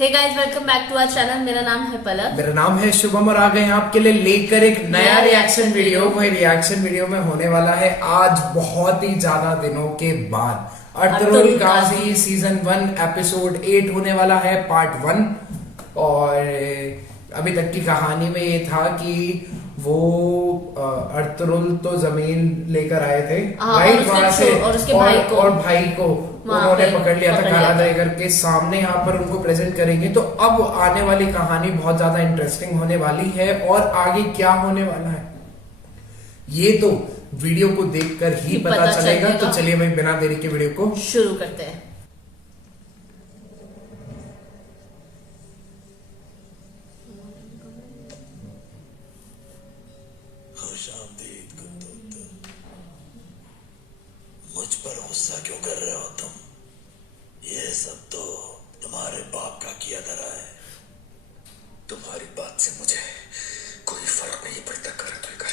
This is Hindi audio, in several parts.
Hey guys, welcome back to our channel. मेरा नाम है पलक। मेरा नाम है शुभम और आ गए हैं आपके लिए लेकर एक नया रिएक्शन वीडियो। वही रिएक्शन वीडियो में होने वाला है आज बहुत ही ज्यादा दिनों के बाद अर्तुगरुल गाजी सीजन 1 एपिसोड 8 होने वाला है, पार्ट 1। और अभी तक की कहानी में ये था कि वो अर्तुगरुल तो जमीन लेकर आए थे, राइट, वहां से, और उसके भाई को उन्होंने पकड़ लिया था काला टाइगर के सामने। यहाँ पर उनको प्रेजेंट करेंगे। तो अब आने वाली कहानी बहुत ज्यादा इंटरेस्टिंग होने वाली है और आगे क्या होने वाला है ये तो वीडियो को देखकर ही पता चलेगा। तो चलिए भाई बिना देरी के वीडियो को शुरू करते हैं। मुझ पर गुस्सा क्यों कर रहे हो तुम? ये सब तो तुम्हारे बाप का किया धरा है। तुम्हारी बात से मुझे कोई फर्क नहीं पड़ता। कर तो कर।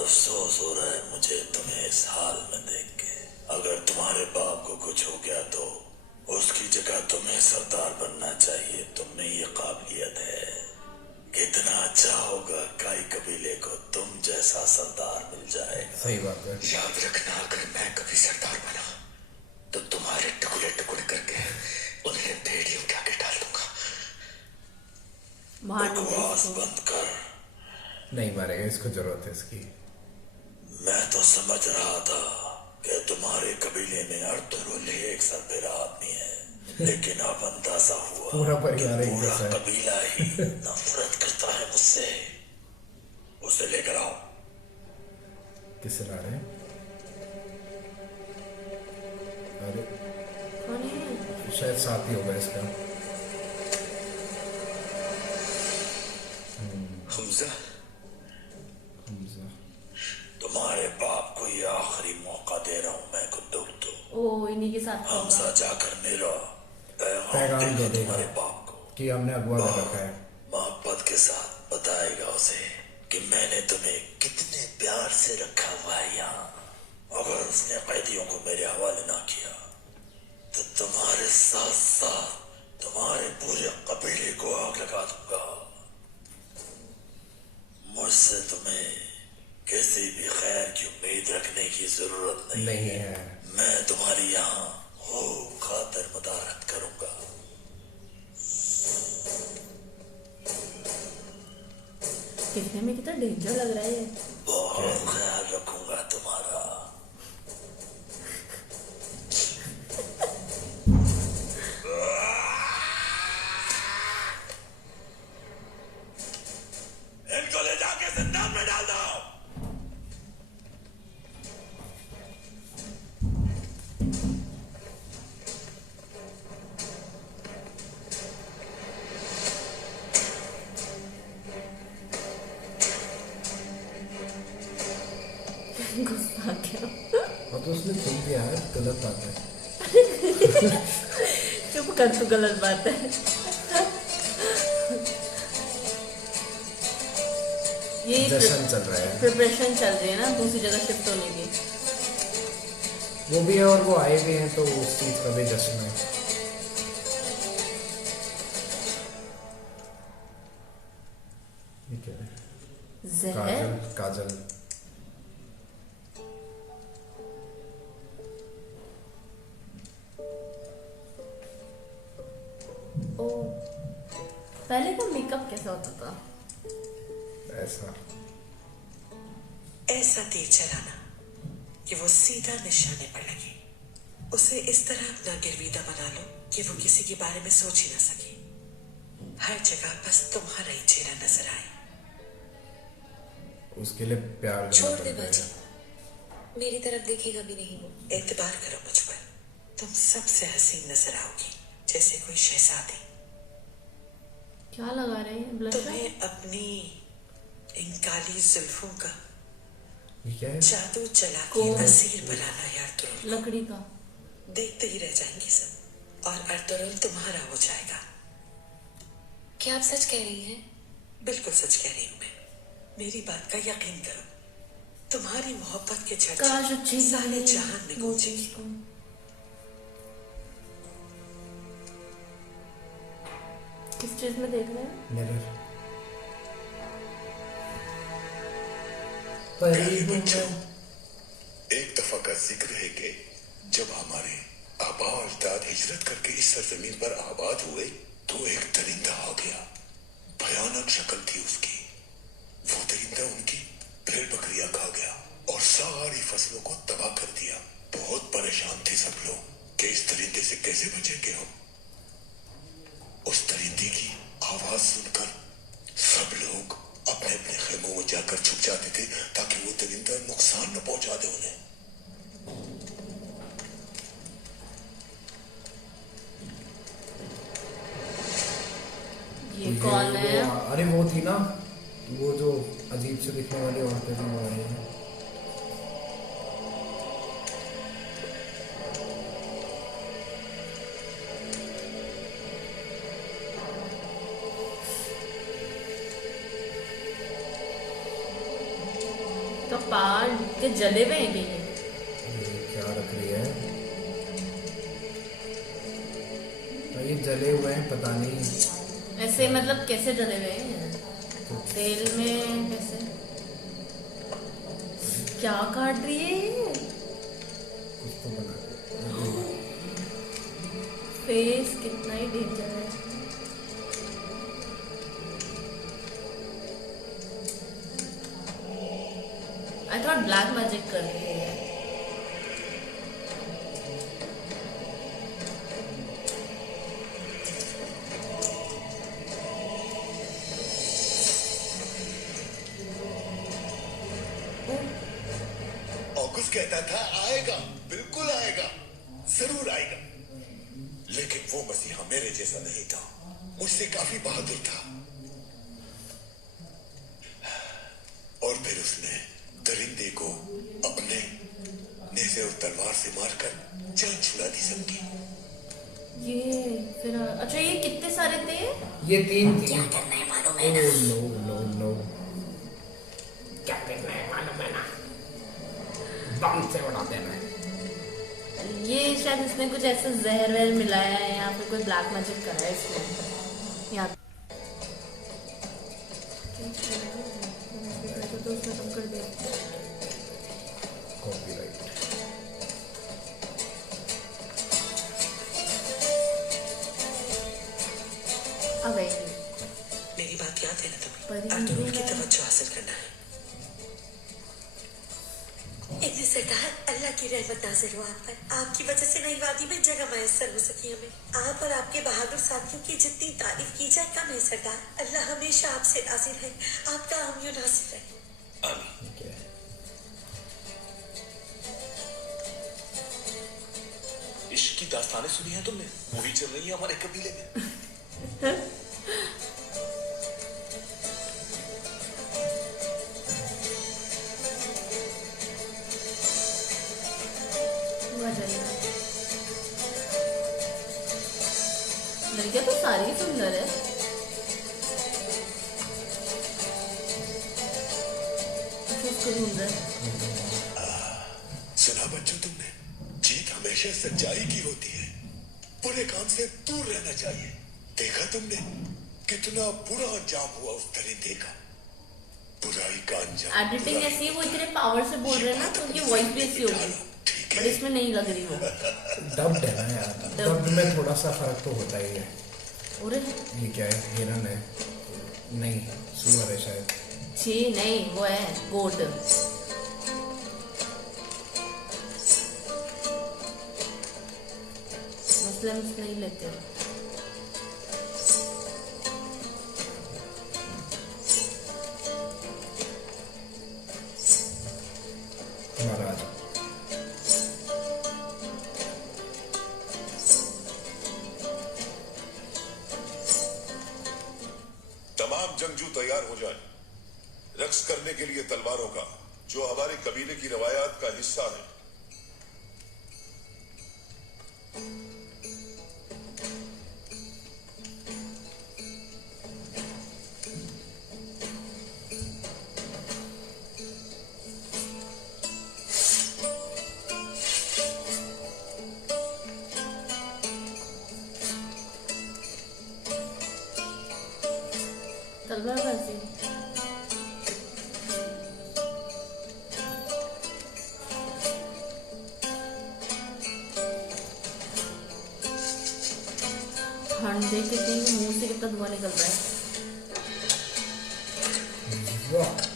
अफसोस हो रहा है मुझे तुम्हें इस हाल में देख के। अगर तुम्हारे बाप को कुछ हो गया तो उसकी जगह तुम्हें सरदार बनना चाहिए। तुम में ये काबिलियत है। कितना अच्छा होगा काई कबीले को तुम जैसा सरदार मिल जाएगा। सही बात है। याद रखना, अगर मैं कभी सरदार बना तो तुम्हारे टुकड़े टुकड़े करके उन्हें भेड़ी उठा के डाल दूंगा। बकवास बंद कर। नहीं मारेगा, इसको जरूरत है इसकी। मैं तो समझ रहा था कि तुम्हारे कबीले में अर्तुगरुल ही एक सरबराह आदमी है, लेकिन अब अंदाजा हुआ पूरा परिवार पूरा कबीला ही नफरत करता है मुझसे। उसे लेकर आओ। किसे ला रहे हैं? अरे कौन है? शायद साथी होगा इसका। हमजा, तुम्हारे बाप को ये आखिरी मौका दे रहा हूं मैं, कुत्तों तो। ओ, इन्हीं के साथ हमजा जाकर मेरा पैगाम दे तुम्हारे बाप को कि हमने अगवा कर रखा है। मोहब्बत के साथ बताएगा उसे कि मैंने तुम्हें कितने प्यार से रखा हुआ है यहाँ। अगर उसने कैदियों को मेरे हवाले ना किया तो तुम्हारे साथ साथ तुम्हारे पूरे कबीले को आग लगा दूंगा। मुझसे तुम्हें किसी भी खैर की उम्मीद रखने की जरूरत नहीं है। मैं तुम्हारी यहाँ हो खातिर मदारत करूंगा। दिखने में कितना डेंजर लग रहा है। बहुत ख्याल रखूंगा तुम्हारा। इनको ले जाके जिंदा में डाल दो। गुस्सा क्या? और तो उसने सुन दिया है, गलत बात है। चुप कर, तू गलत बात है। ये जश्न चल रहा है, प्रिपरेशन चल रही है ना दूसरी जगह शिफ्ट होने की। वो भी है और वो आए भी हैं, तो उस चीज का भी जश्न है। ये क्या है? जहर? काजल। ओ, पहले का मेकअप कैसा होता था? ऐसा तीर चलाना कि वो सीधा निशाने पर लगे। उसे इस तरह अपना गिरवीदा बना लो कि वो किसी के बारे में सोच ही ना सके। हर जगह बस तुम्हारा ही चेहरा नजर आए। उसके लिए प्यार छोड़ दे बाजी, मेरी तरफ देखेगा भी नहीं वो। एतबार करो मुझ पर, तुम सबसे हसीन नजर आओगी, जैसे कोई शहजादी। क्या लगा रहे हैं? ब्लश? तुम्हें अपनी इन काली जुल्फों का क्या है? जादू चला के तस्वीर बनाना है अर्तुगरुल। लकड़ी का। देखते ही रह जाएंगे सब और अर्तुगरुल तुम्हारा हो जाएगा। क्या आप सच कह रही हैं? बिल्कुल सच कह रही हूँ मैं। मेरी बात का यकीन करो। तुम्हारी मोहब्बत के काश झटके अच्छी सारे जहान में गूंजेगी। किस चीज में देख रहे हैं? मिरर प्यारे बच्चों, एक दफा का जिक्र है कि जब हमारे आबा और अजदाद हिजरत करके इस सरजमीन पर आबाद हुए तो एक दरिंदा आ गया। भयानक शक्ल थी उसकी। वो दरिंदा उनकी भेड़ बकरियां खा गया और सारी फसलों को तबाह कर दिया। बहुत परेशान थे सब लोग कि इस दरिंदे से कैसे बचेंगे हम। उस दरिंदे की आवाज सुनकर सब लोग अपने अपने खेमों में जाकर छुप जाते थे ताकि वो दरिंदा नुकसान न पहुंचा दे उन्हें। ये कौन है? अरे वो थी ना, वो जो अजीब से दिखने वाली औरतें थी, वो आई है। तो पान के जले हुए हैं ये। ये क्या रख रही है? तो ये जले हुए हैं, पता नहीं ऐसे मतलब कैसे जले हुए हैं? तेल में कैसे? क्या काट रही है ये? कुछ तो बना। फेस कितना ही डेंजर है। आई थॉट ब्लैक मैजिक कर रही है। ऑगस्ट कहता था आएगा, बिल्कुल आएगा, जरूर आएगा। लेकिन वो मसीहा मेरे जैसा नहीं था, मुझसे काफी बहादुर था। और फिर उसने दरिंदे को अपने नेज़े और तलवार से मारकर जान छुड़ा दी सबकी। ये फिर अच्छा, ये कितने सारे थे? ये 3 थी। क्या करना है मालूम ओ है ना? नो नो नो, क्या करना है मालूम है ना? बम से उड़ा देना है। ये शायद इसने कुछ ऐसा जहर वहर मिलाया है या फिर कोई ब्लैक मैजिक करा है इसने। या तो उसने कम कर दिया। कॉपीराइट। अब है मेरी बात याद है ना तुम्हें? परिंदे अर्तुगरुल की हैं। तवज्जो हासिल करना है। इतनी सरकार, अल्लाह की रहमत नाजिल हो आप पर। आपकी वजह से नई वादी में जगह मैसर हो सकी हमें। आप और आपके बहादुर साथियों की जितनी तारीफ की जाए कम है सरदार। अल्लाह हमेशा आपसे नाजिर है, आपका हम यूं नासिर है। ठीक है। इश्क की दास्तानें सुनी है तुमने? मूवी चल रही है हमारे कबीले में। लड़कियां तो सारी सुंदर है। उसको ढूंढ रहा है। सुना बच्चों तुमने, जीत हमेशा सच्चाई की होती है। बुरे काम से दूर रहना चाहिए। देखा तुमने कितना बुरा अंजाम हुआ उस दरिंदे का। बुराई का अंजाम। एडिटिंग ऐसी है, वो इतने पावर से बोल रहे हैं ना तो उनकी वॉइस भी ऐसी होगी, ठीक बट है। इसमें नहीं लग रही वो। डब्ड है ना यार, डब्ड में थोड़ा सा फर्क तो होता ही है। अरे ये क्या है? हिरन है? नहीं, सुअर है शायद। छी नहीं, वो है गोट। मुस्लिम्स नहीं लेते। महाराज तमाम जंगजू तैयार हो जाएं। रक्स करने के लिए तलवारों का, जो हमारे कबीले की रवायात का हिस्सा है। तलवारबाजी। ठंड देख कितनी, मुंह से कितना धुआं निकल रहा है। वाह।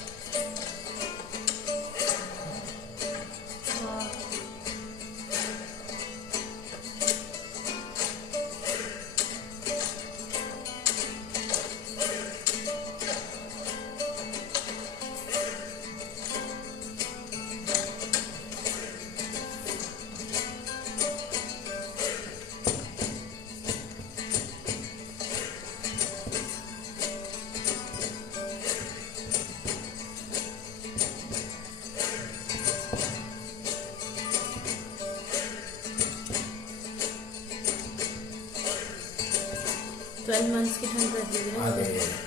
ट्वेल्व मंथ्स की ठंड रहती है ना। अरे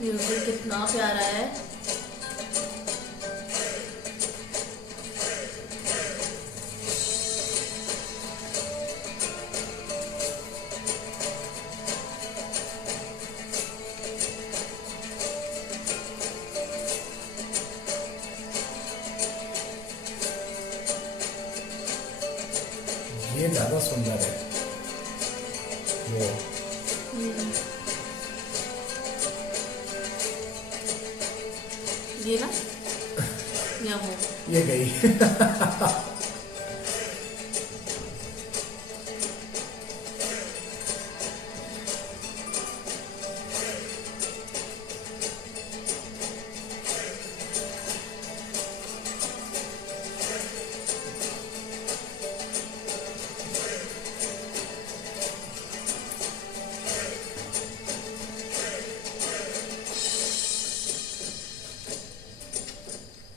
म्यूजिक कितना प्यारा है। ये ज्यादा सुंदर है वो। ये ना, या वो ये गई।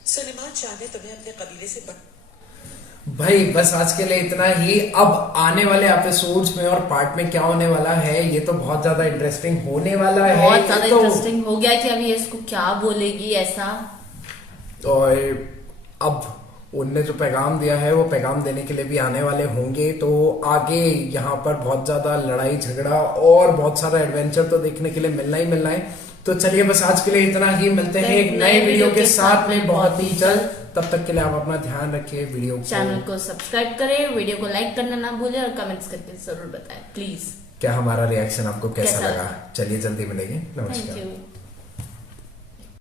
सुलेमान शाह ने तुम्हें अपने कबीले से भाई बस आज के लिए इतना ही। अब आने वाले एपिसोड्स में और पार्ट में क्या होने वाला है, ये तो बहुत ज्यादा इंटरेस्टिंग होने वाला है। बहुत ज्यादा तो इंटरेस्टिंग हो गया कि अभी ये इसको क्या बोलेगी ऐसा। और अब उनने जो पैगाम दिया है वो पैगाम देने के लिए भी आने वाले होंगे। तो आगे यहाँ पर बहुत ज्यादा लड़ाई झगड़ा और बहुत सारा एडवेंचर तो देखने के लिए मिलना ही मिलना है। तो चलिए बस आज के लिए इतना ही। मिलते हैं एक नए वीडियो के साथ में बहुत ही जल्द। तब तक के लिए आप अपना ध्यान रखिए। वीडियो चैनल को सब्सक्राइब करें, वीडियो को लाइक करना ना भूलें और कमेंट्स करके जरूर बताएं प्लीज। क्या हमारा रिएक्शन आपको कैसा कैसा लगा। चलिए जल्दी मिलेंगे। थैंक नमस्कार। यू।